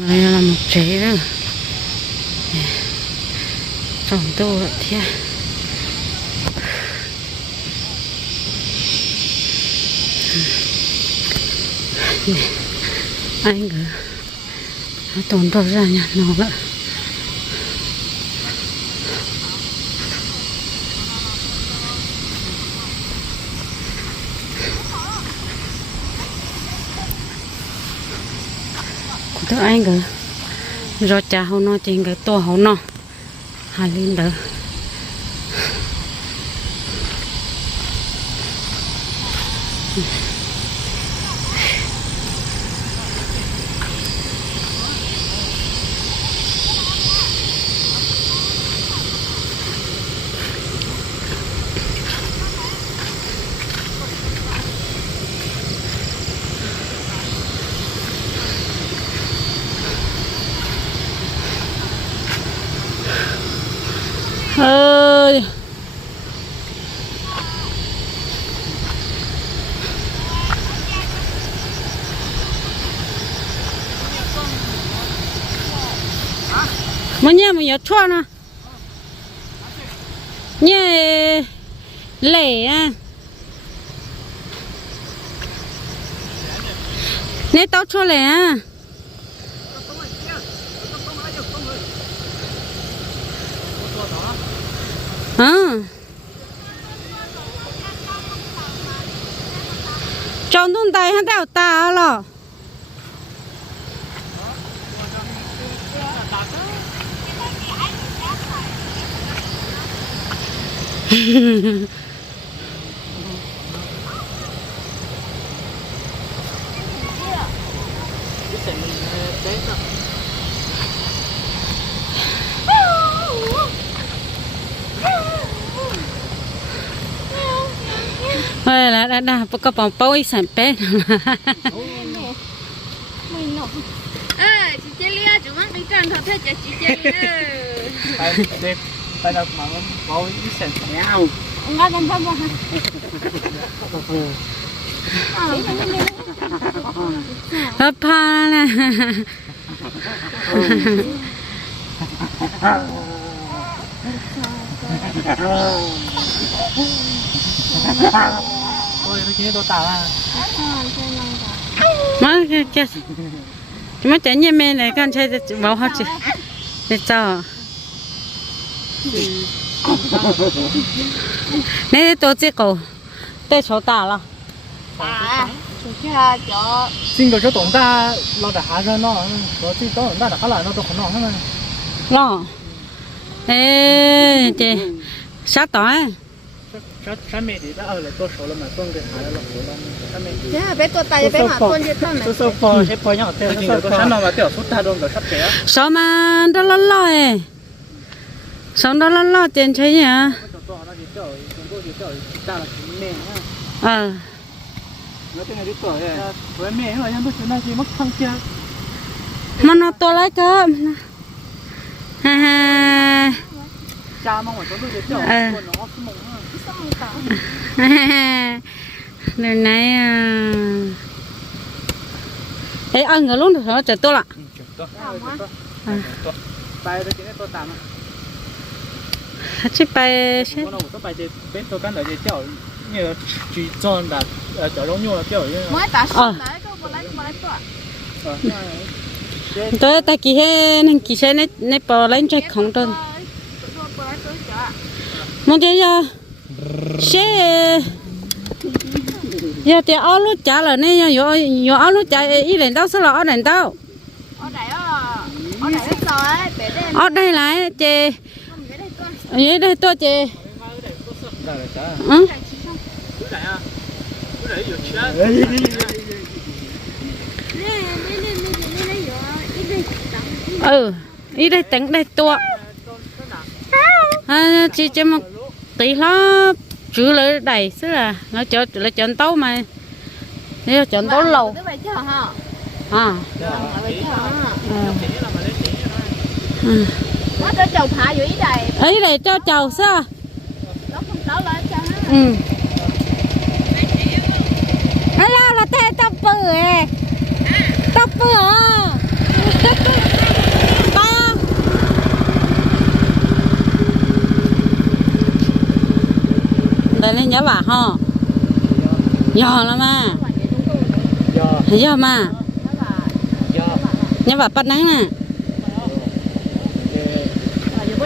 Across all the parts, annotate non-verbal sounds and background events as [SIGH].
đây là một chế đó trồng tô vậy thế anh cứ, nó tốn ra nhà nó vậy tôi anh cứ rồi cha hậu nó trên cái to hậu nó hai lên đó ơi mà nhà mình nhớ chua nè à? nhà lẻ à? Nè tao chua lẻ à? À trong thôn tay hắn đào ta. Lo Vậy là đã đã có bóng bao ít sản bé à chị chơi lia chúng nó đi trang thật thế chị chị chơi lia Phải đi phải là mà nó có cái sẹn nhau. nggak ada apa Hấp pha nè Ôi nó chỉ tôi tạo ra. Má cái cái Má chạy nhà mẹ này con chơi bảo hết chị Để cho [LAUGHS] Nè tổ chức cổ Để chỗ tả lo à. Ta. Xin cầu cho tổng ta lo đã hạ ra nó, có chỉ tổng ta đã khá là nó tôi không nó mà. Lo. Ê chị Sát tỏ. Ấy Sát sát mẹ thì đã ở lại tôi số là mà tôi cái hạ là số là sát mẹ. thế là bé tôi tay bé mà tôi như thế này Tôi số phò hết phò nhỏ. Tôi tôi sát nó mà tiểu sút ta đâu rồi sắp té. Sao mà đó lo lo ấy Sao đó lo lo tiền chơi nhỉ là nhá. Ờ. Là rồi. Mà nó to lại cơ Ha ha. Tiểu, Ờ. Lần này à Ê ăn ở luôn rồi đó chỉ là tôi tạm. Chứ. Bay tôi bài thì bên tôi căn ở đây tiểu như chỉ tròn đã ở chỗ đông nhiều là như mới ta Ờ. xuống đấy cô lấy cô lấy tôi Tôi ta kỳ hệ nên kỳ xe này này bỏ lên chạy không đơn Muốn chơi giờ Xe. Giờ thì áo lút trả là này giờ giờ áo lút trả ý lên đâu sẽ là áo lên đâu ở đây ở ở đây Ở lại chị bé đây tôi chị? Ừ à? Ừ Ý đây tỉnh đây tua à, Chị cho một tí nó chữ lại đầy xứ là Nó cho là chọn tấu mà Nếu chọn tấu lâu À hả Ừ. Nó cho chầu thả dưới đây. Ở dưới cho chầu sao? Nó không tao lại cho. Ừ. Nó lao là tay tao bự ấy. Tao bự Đây [LAUGHS] lên nhớ bà ho. Giờ lắm mà. Giờ. Giờ mà. Nhớ bà. Bắt nắng nè.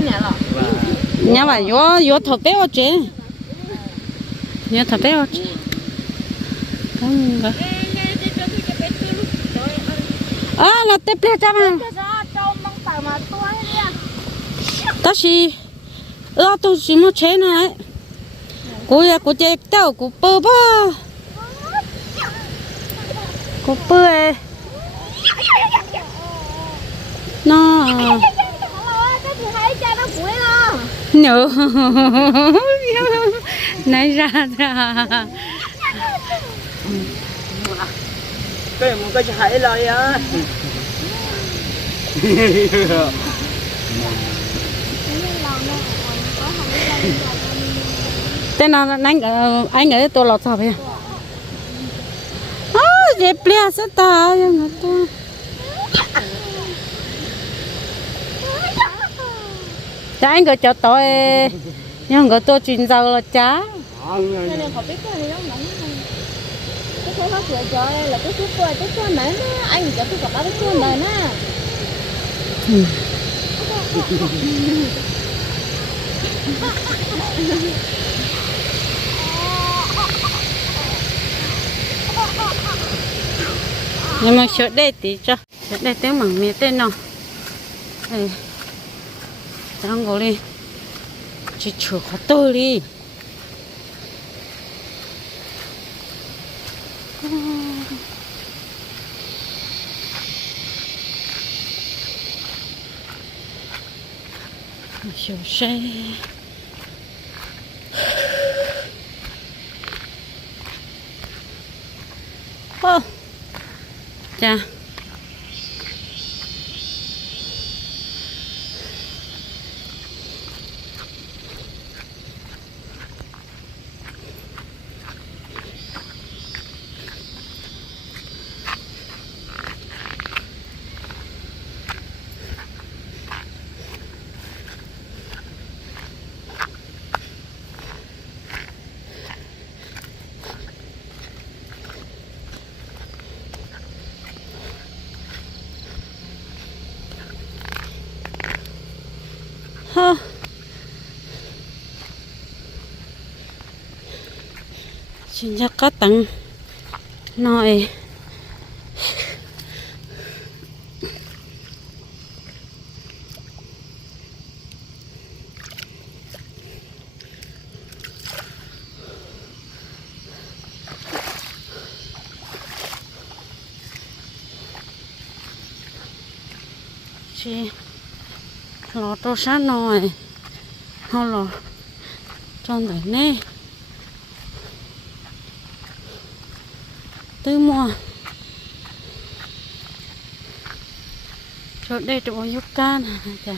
Vâng. nhà bà vô vô thọ bé ở trên nhớ thọ bé ở trên không có. À là tép lẹ cha mà ta chỉ ơ tôi chỉ muốn chế này. Cô ya cô chơi tao cô bơ bơ. Cô bơ ấy nó ờ nhớ [LAUGHS] này ra ra. Cái một cái chạy lại á. Tên nó anh ở anh ở tôi lọt sao vậy à? Dẹp lẹ sẽ ta? Nhưng mà tôi Dạ anh có cho tôi. Nhưng có tôi chuyên giàu là chá. Anh cho tôi gặp bác tôi này nè nhưng mà sợ đây tí cho. Sợ đây tiếng bằng miệng tên nào đây tăng gỗ đi chỉ chừa khó tơ đi chiều xe ô cha chính có tầng nội chị lò tô sát nồi. Họ lò tròn đấy nè tư mua chỗ đây chỗ giúp can chà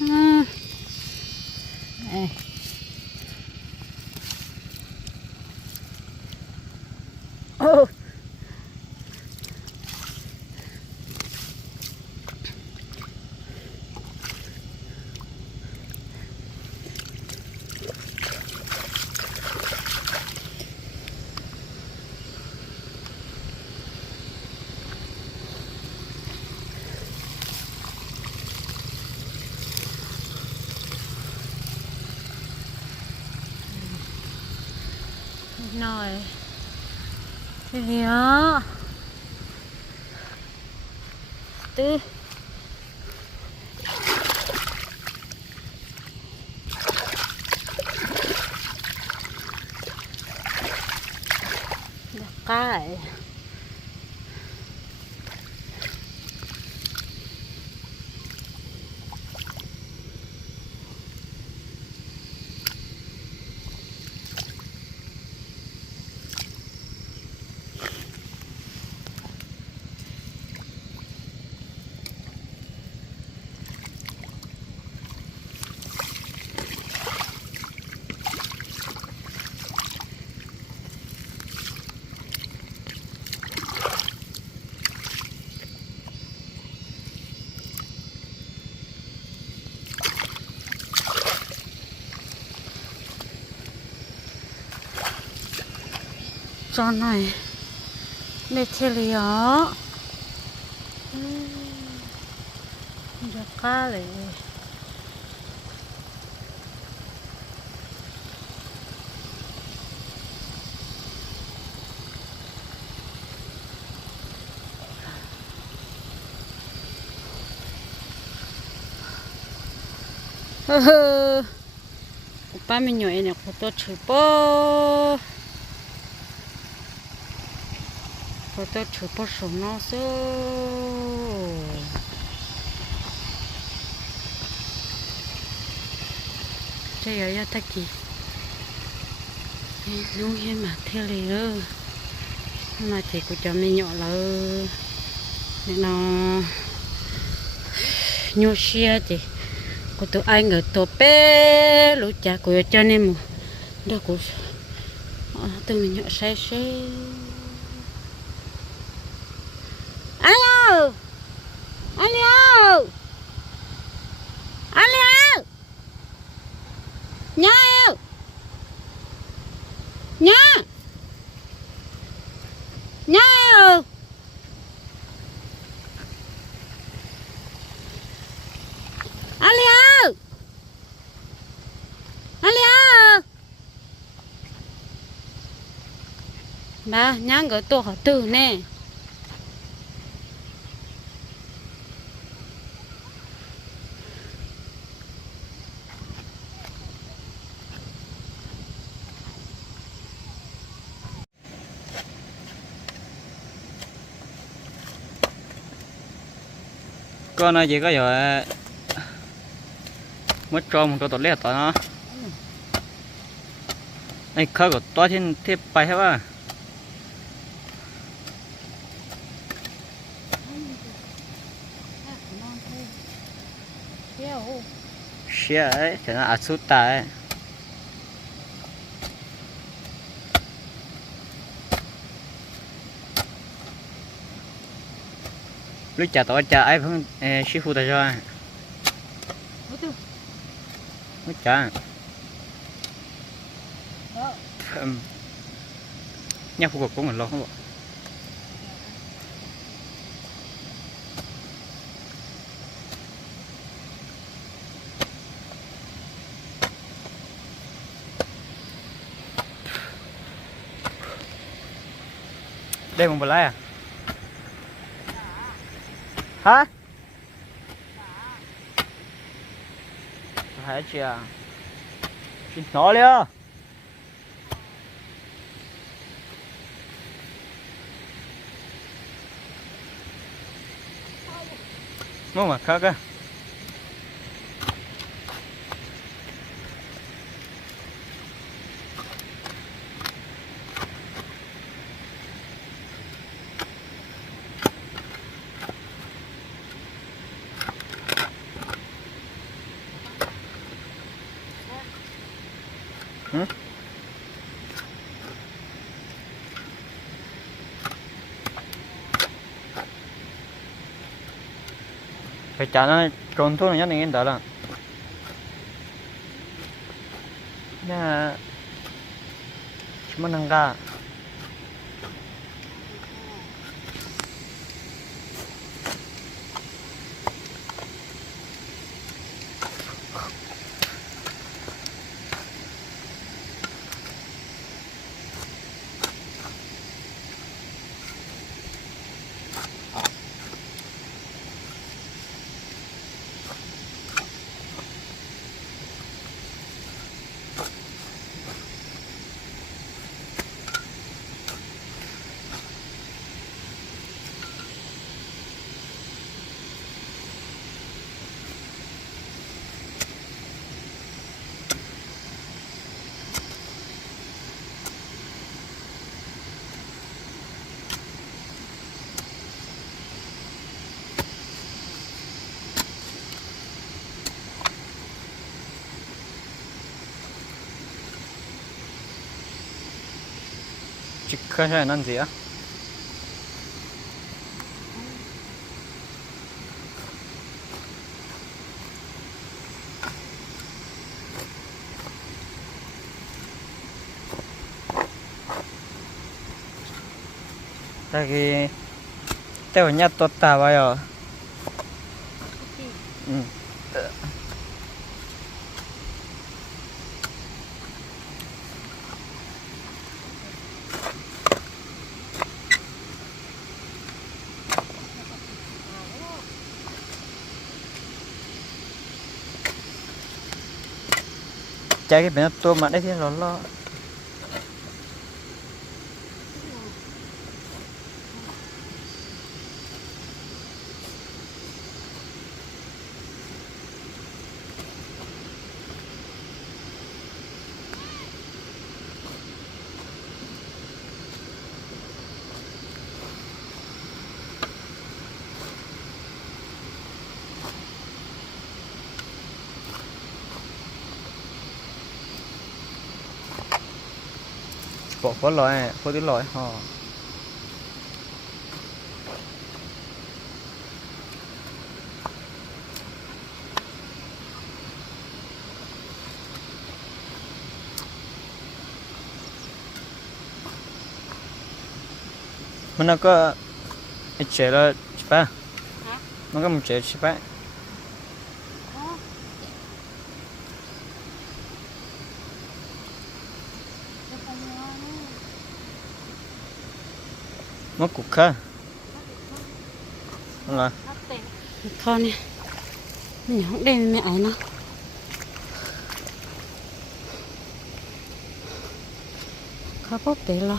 À. Đây. Ô. nồi thì đó tư Đặt 있잖아요. 메틸이요. 음, 이렇게 허허 오빠면요 얘네 고도 출법 có tôi chụp bớt sống nó số chơi ở đây ta kì nấu hiên mà theo này ơ mà thì cũng cho mình nhỏ là nên nó nhô xia thì cô tụi anh ở tổ bé lũ cha của cho nên mà đâu của tôi mình nhỏ say say alo nhớ nhá nhá nhá alo alo bà nhang cái tổ họ tử nè. Con này chỉ có giờ mất cho một tổ lẻ tao nó này khơi của to trên thế bay hết à xe ấy thì nó ắt sút ta ấy lúc chả tao chả ai không sư phụ ta cho. Lúc chả. Ừm. nhắc phụ của mình lo không bộ đây một bờ lai à hả? Hả chị à chị nói liền mua mà khác á phải trả nó trốn thuốc này nhất định đó là. Nha. Khơi hay là gì á? Cái tao nhát tốt ta vậy à? Ừ chạy cái bên tôi mà đấy thì nó lo bỏ có loại có tí loại họ mình nó có chế là chỉ ba. Nó có một chế chỉ ba nó cục khá là con nè mình không đem mẹ ấy nó. Có bốc bể lo.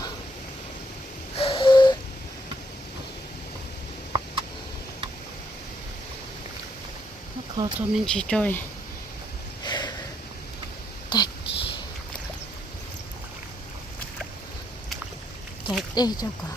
Nó khó cho mình chỉ trôi. Tạch. Tạch đây cho quả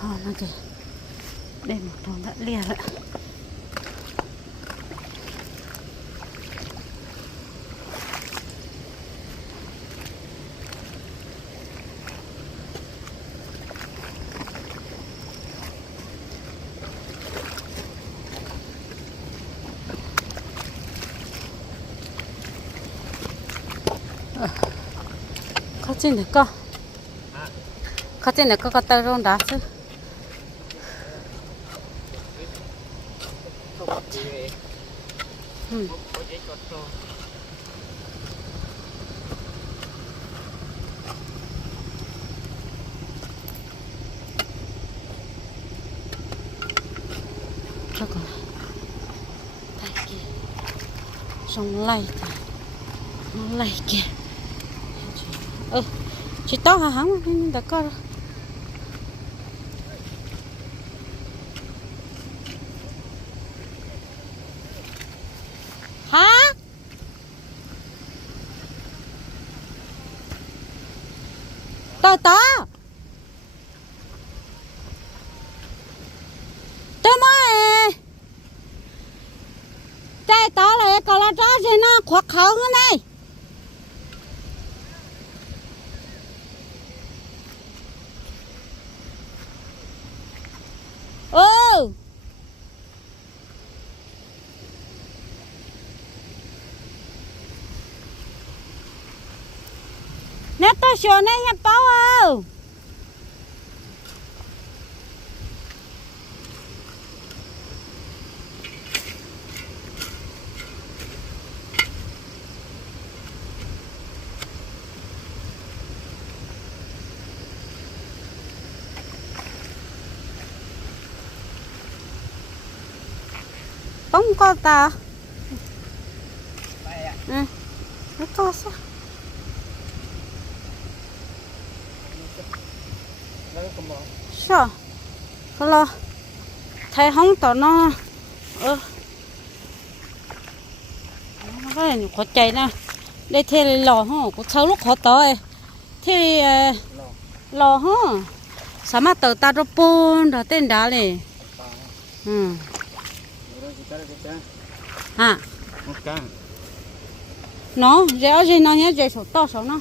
con nó kìa đây một con đã lìa rồi có trên này có có trên này có có tơ rong đá chứ cho con xong lại, nó lay kìa. Ơ chị to hả hả đã có rồi hả tờ tờ tớ mới tê tớ là còn là đó thì nó khoác khẩu nữa này ừ xuống này hẹp bao ơ không có ta. Thấy không tao nó. Ơ. Nó có này có chạy nè. Đây thế lò hả? Có sáu lúc khó tới thế là lò hả? Sao mà tàu ta nó bồn đó tên đá này? Ừ. À nó, dễ gì nó nhớ dễ số to số nó.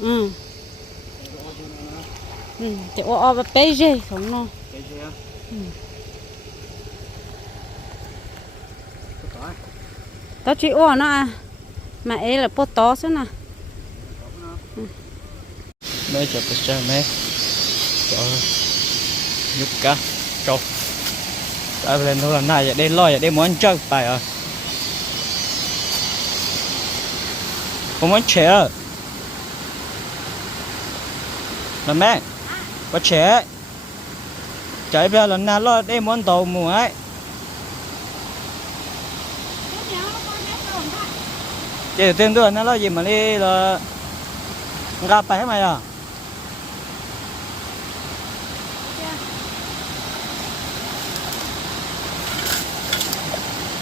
Ừ. Ừ thì ô ô bé dễ số nó. Cái Ừ. cái tỏi tao chỉ ô nó à. Mà ấy là bố to số nè mấy cho cái xe mấy cho nhúc cá trâu tại lên thôi là này để đây lo để đây muốn chơi phải à không muốn trẻ. Là mẹ, có trẻ. Chạy về lần nào lo đây muốn tàu mùa ấy. Chị tên tôi nó lo gì mà đi là gặp phải mày à?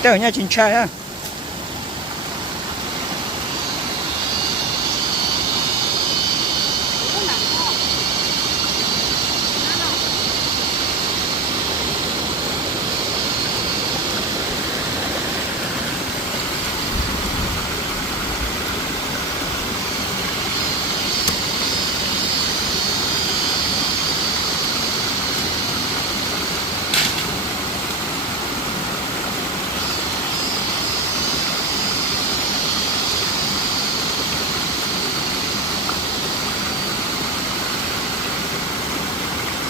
Đeo nha chính trai ha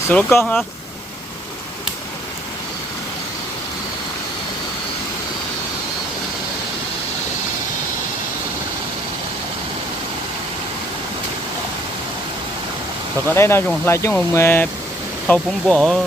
số con hả? Thật ở đây nó dùng lại chứ mà thâu cũng bộ